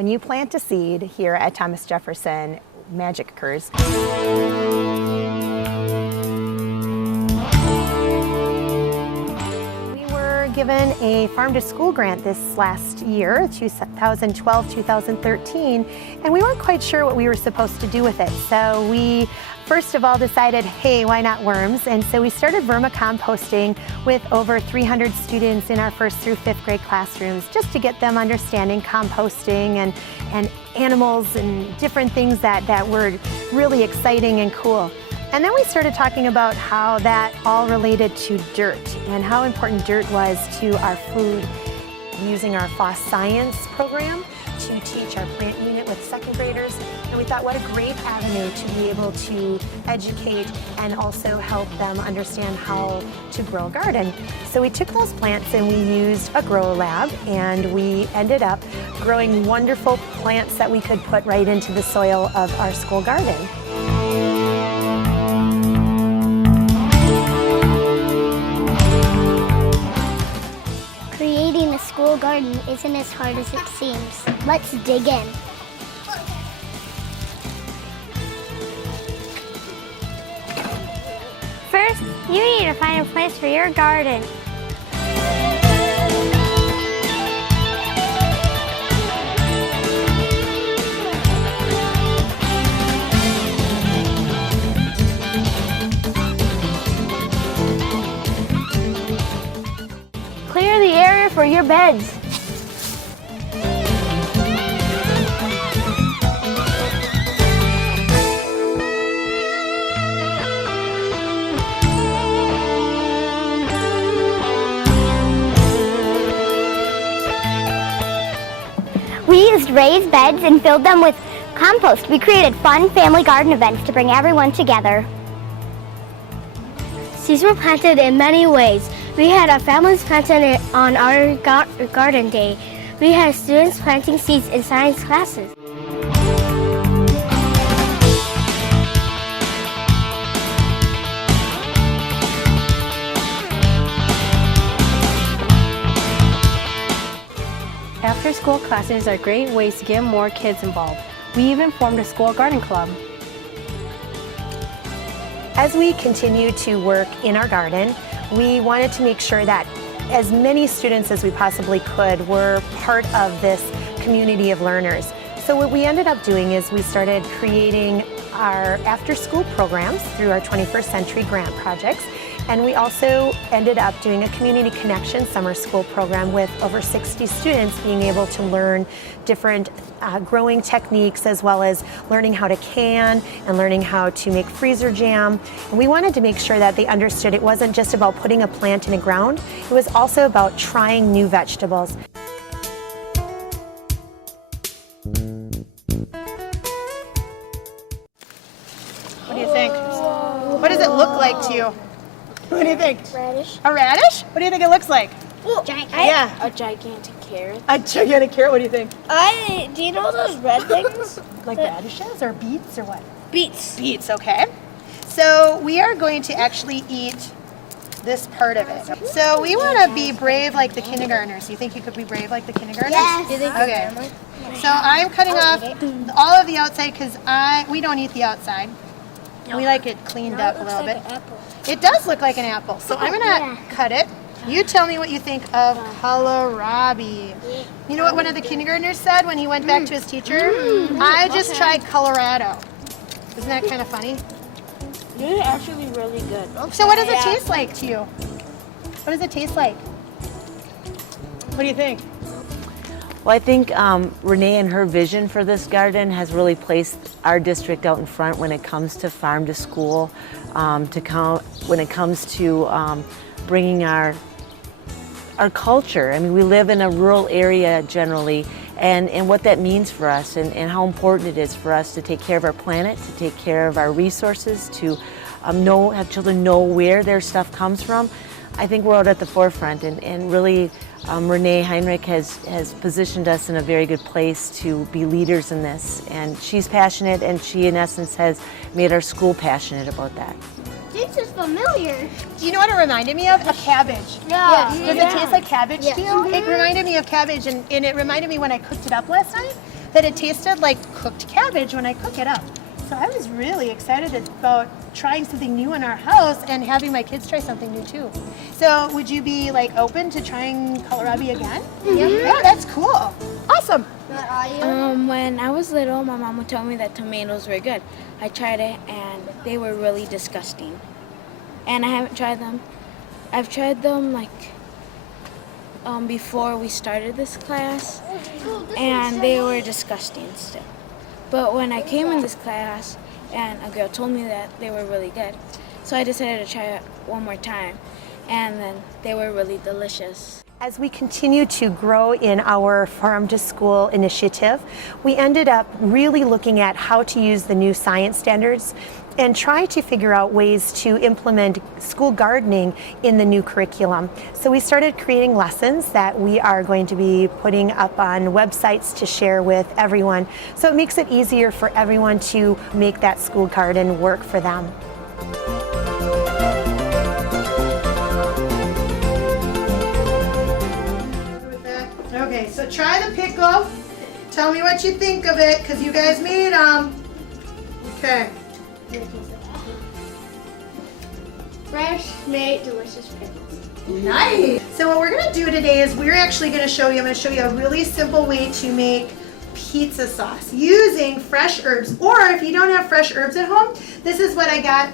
When you plant a seed here at Thomas Jefferson, magic occurs. Given a farm to school grant this last year, 2012-2013, and we weren't quite sure what we were supposed to do with it. So we first of all decided, hey, why not worms? And so we started vermicomposting with over 300 students in our 1st through 5th grade classrooms, just to get them understanding composting and animals and different things that were really exciting and cool. And then we started talking about how that all related to dirt and how important dirt was to our food. Using our FOSS Science program to teach our plant unit with 2nd graders. And we thought, what a great avenue to be able to educate and also help them understand how to grow a garden. So we took those plants and we used a grow lab, and we ended up growing wonderful plants that we could put right into the soil of our school garden. Creating a school garden isn't as hard as it seems. Let's dig in. First, you need to find a place for your garden. Clear the area for your beds. We used raised beds and filled them with compost. We created fun family garden events to bring everyone together. Seeds were planted in many ways. We had our families planting it on our garden day. We had students planting seeds in science classes. After-school classes are great ways to get more kids involved. We even formed a school garden club. As we continue to work in our garden, we wanted to make sure that as many students as we possibly could were part of this community of learners. So what we ended up doing is we started creating our after-school programs through our 21st Century Grant projects, and we also ended up doing a Community Connection summer school program with over 60 students being able to learn different growing techniques, as well as learning how to can and learning how to make freezer jam. And we wanted to make sure that they understood it wasn't just about putting a plant in the ground, it was also about trying new vegetables. What do you think? What does it look like to you? What do you think? Radish. A radish? What do you think it looks like? Yeah. A gigantic carrot. A gigantic carrot, what do you think? Do you know those red things? Like radishes or beets or what? Beets. Beets, okay. So we are going to actually eat this part of it. So we want to be brave like the kindergartners. You think you could be brave like the kindergartners? Yes. Okay. So I'm cutting off all of the outside because we don't eat the outside. We like it cleaned up a little bit. It does look like an apple. So I'm going to cut it. You tell me what you think of kohlrabi. You know what one of the kindergartners said when he went back to his teacher? I just tried Colorado. Isn't that kind of funny? They're actually really good. So what does it taste like to you? What does it taste like? What do you think? Well, I think Renee and her vision for this garden has really placed our district out in front when it comes to farm to school, when it comes to bringing our culture. I mean, we live in a rural area generally, and what that means for us, and how important it is for us to take care of our planet, to take care of our resources, to have children know where their stuff comes from. I think we're out at the forefront, and really Renee Heinrich has positioned us in a very good place to be leaders in this, and she's passionate, and she in essence has made our school passionate about that. This is familiar. Do you know what it reminded me of? A cabbage. Yeah. Does it taste like cabbage to you? It reminded me of cabbage, and it reminded me when I cooked it up last night. that it tasted like cooked cabbage when I cook it up. So I was really excited about trying something new in our house and having my kids try something new too. So would you be like open to trying kohlrabi again? Yeah, that's cool. Awesome. When I was little, my mom would tell me that tomatoes were good. I tried it and they were really disgusting. And I haven't tried them. I've tried them like before we started this class, and they were disgusting still. But when I came in this class and a girl told me that they were really good, so I decided to try it one more time, and then they were really delicious. As we continue to grow in our Farm to School initiative, we ended up really looking at how to use the new science standards and try to figure out ways to implement school gardening in the new curriculum. So we started creating lessons that we are going to be putting up on websites to share with everyone. So it makes it easier for everyone to make that school garden work for them. Okay, so try the pickle. Tell me what you think of it, because you guys made them. Okay. Fresh made delicious pickles. Nice. So what we're gonna do today is we're actually gonna show you, I'm gonna show you a really simple way to make pizza sauce using fresh herbs. Or if you don't have fresh herbs at home, this is what I got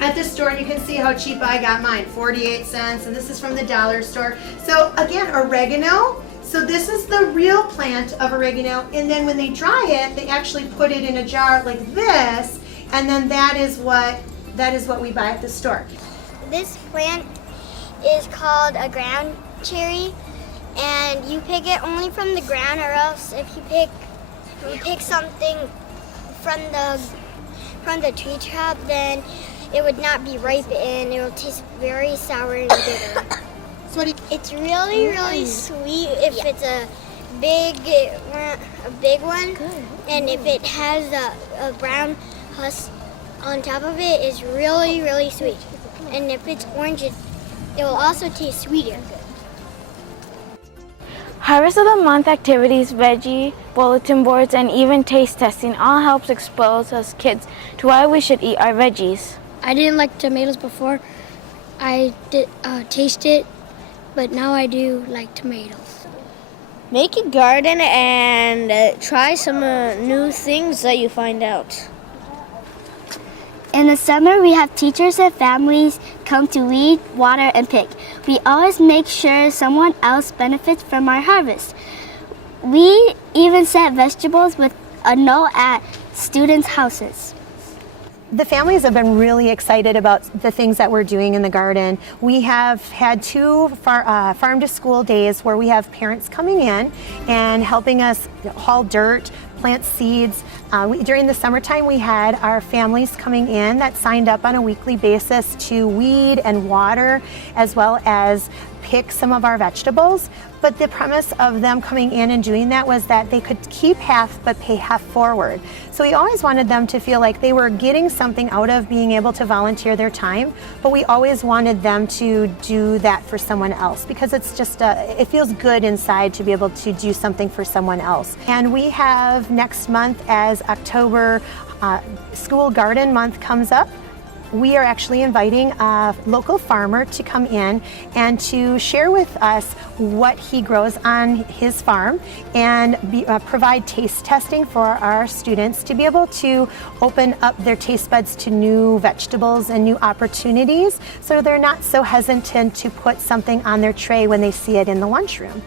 at the store, and you can see how cheap I got mine, 48 cents, and this is from the dollar store. So again, oregano. So this is the real plant of oregano, and then when they dry it, they actually put it in a jar like this, and then that is what we buy at the store. This plant is called a ground cherry, and you pick it only from the ground, or else if you pick something from the tree top, then it would not be ripe and it will taste very sour and bitter. So It's really sweet if it's a big one, and if it has a brown husk on top of it, is really sweet. And if it's orange, it will also taste sweeter. Harvest of the Month activities, veggie, bulletin boards, and even taste testing all helps expose us kids to why we should eat our veggies. I didn't like tomatoes before I did taste it, but now I do like tomatoes. Make a garden and try some new things that you find out. In the summer, we have teachers and families come to weed, water, and pick. We always make sure someone else benefits from our harvest. We even set vegetables with a note at students' houses. The families have been really excited about the things that we're doing in the garden. We have had two farm to school days where we have parents coming in and helping us haul dirt, plant seeds. During the summertime, we had our families coming in that signed up on a weekly basis to weed and water, as well as pick some of our vegetables. But the premise of them coming in and doing that was that they could keep half but pay half forward. So we always wanted them to feel like they were getting something out of being able to volunteer their time, but we always wanted them to do that for someone else, because it's just it feels good inside to be able to do something for someone else. And we have next month, as October School Garden Month comes up, we are actually inviting a local farmer to come in and to share with us what he grows on his farm and provide taste testing for our students to be able to open up their taste buds to new vegetables and new opportunities, so they're not so hesitant to put something on their tray when they see it in the lunchroom.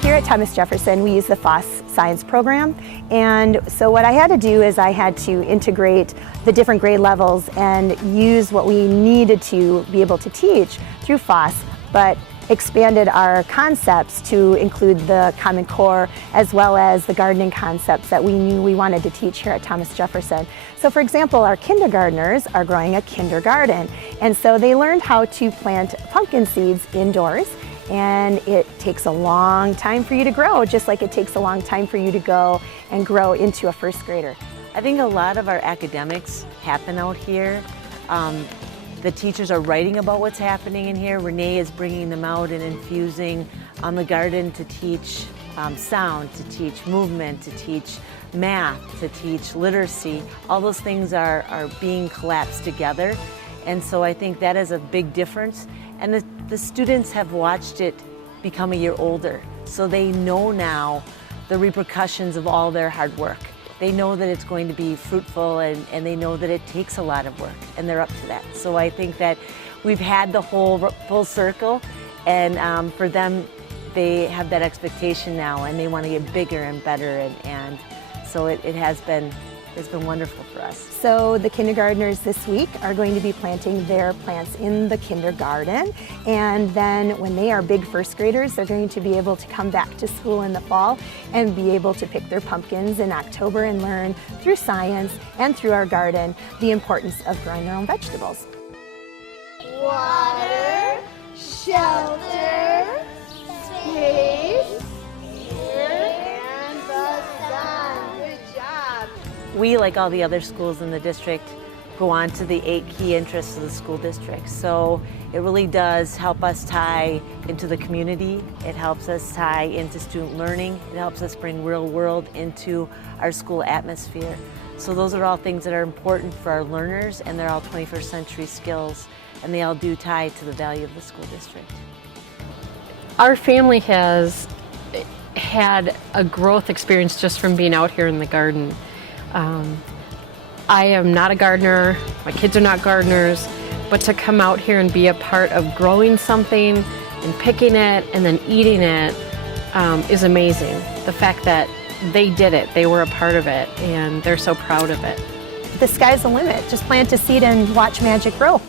Here at Thomas Jefferson, we use the FOSS science program, and so what I had to do is I had to integrate the different grade levels and use what we needed to be able to teach through FOSS, but expanded our concepts to include the Common Core as well as the gardening concepts that we knew we wanted to teach here at Thomas Jefferson. So for example, our kindergartners are growing a kindergarten, and so they learned how to plant pumpkin seeds indoors. And it takes a long time for you to grow, just like it takes a long time for you to go and grow into a first grader. I think a lot of our academics happen out here. The teachers are writing about what's happening in here. Renee is bringing them out and infusing the garden to teach sound, to teach movement, to teach math, to teach literacy. All those things are being collapsed together. And so I think that is a big difference. And the students have watched it become a year older. So they know now the repercussions of all their hard work. They know that it's going to be fruitful, and they know that it takes a lot of work, and they're up to that. So I think that we've had the whole full circle, and for them, they have that expectation now, and they want to get bigger and better, and so it's been wonderful for us. So the kindergartners this week are going to be planting their plants in the kindergarten, and then when they are big first graders, they're going to be able to come back to school in the fall and be able to pick their pumpkins in October and learn through science and through our garden the importance of growing their own vegetables. Water, shelter, space, air, and the sun. Good job. We, like all the other schools in the district, go on to the 8 key interests of the school district. So it really does help us tie into the community. It helps us tie into student learning. It helps us bring real world into our school atmosphere. So those are all things that are important for our learners, and they're all 21st century skills, and they all do tie to the value of the school district. Our family has had a growth experience just from being out here in the garden. I am not a gardener, my kids are not gardeners, but to come out here and be a part of growing something and picking it and then eating it is amazing. The fact that they did it, they were a part of it, and they're so proud of it. The sky's the limit. Just plant a seed and watch magic grow.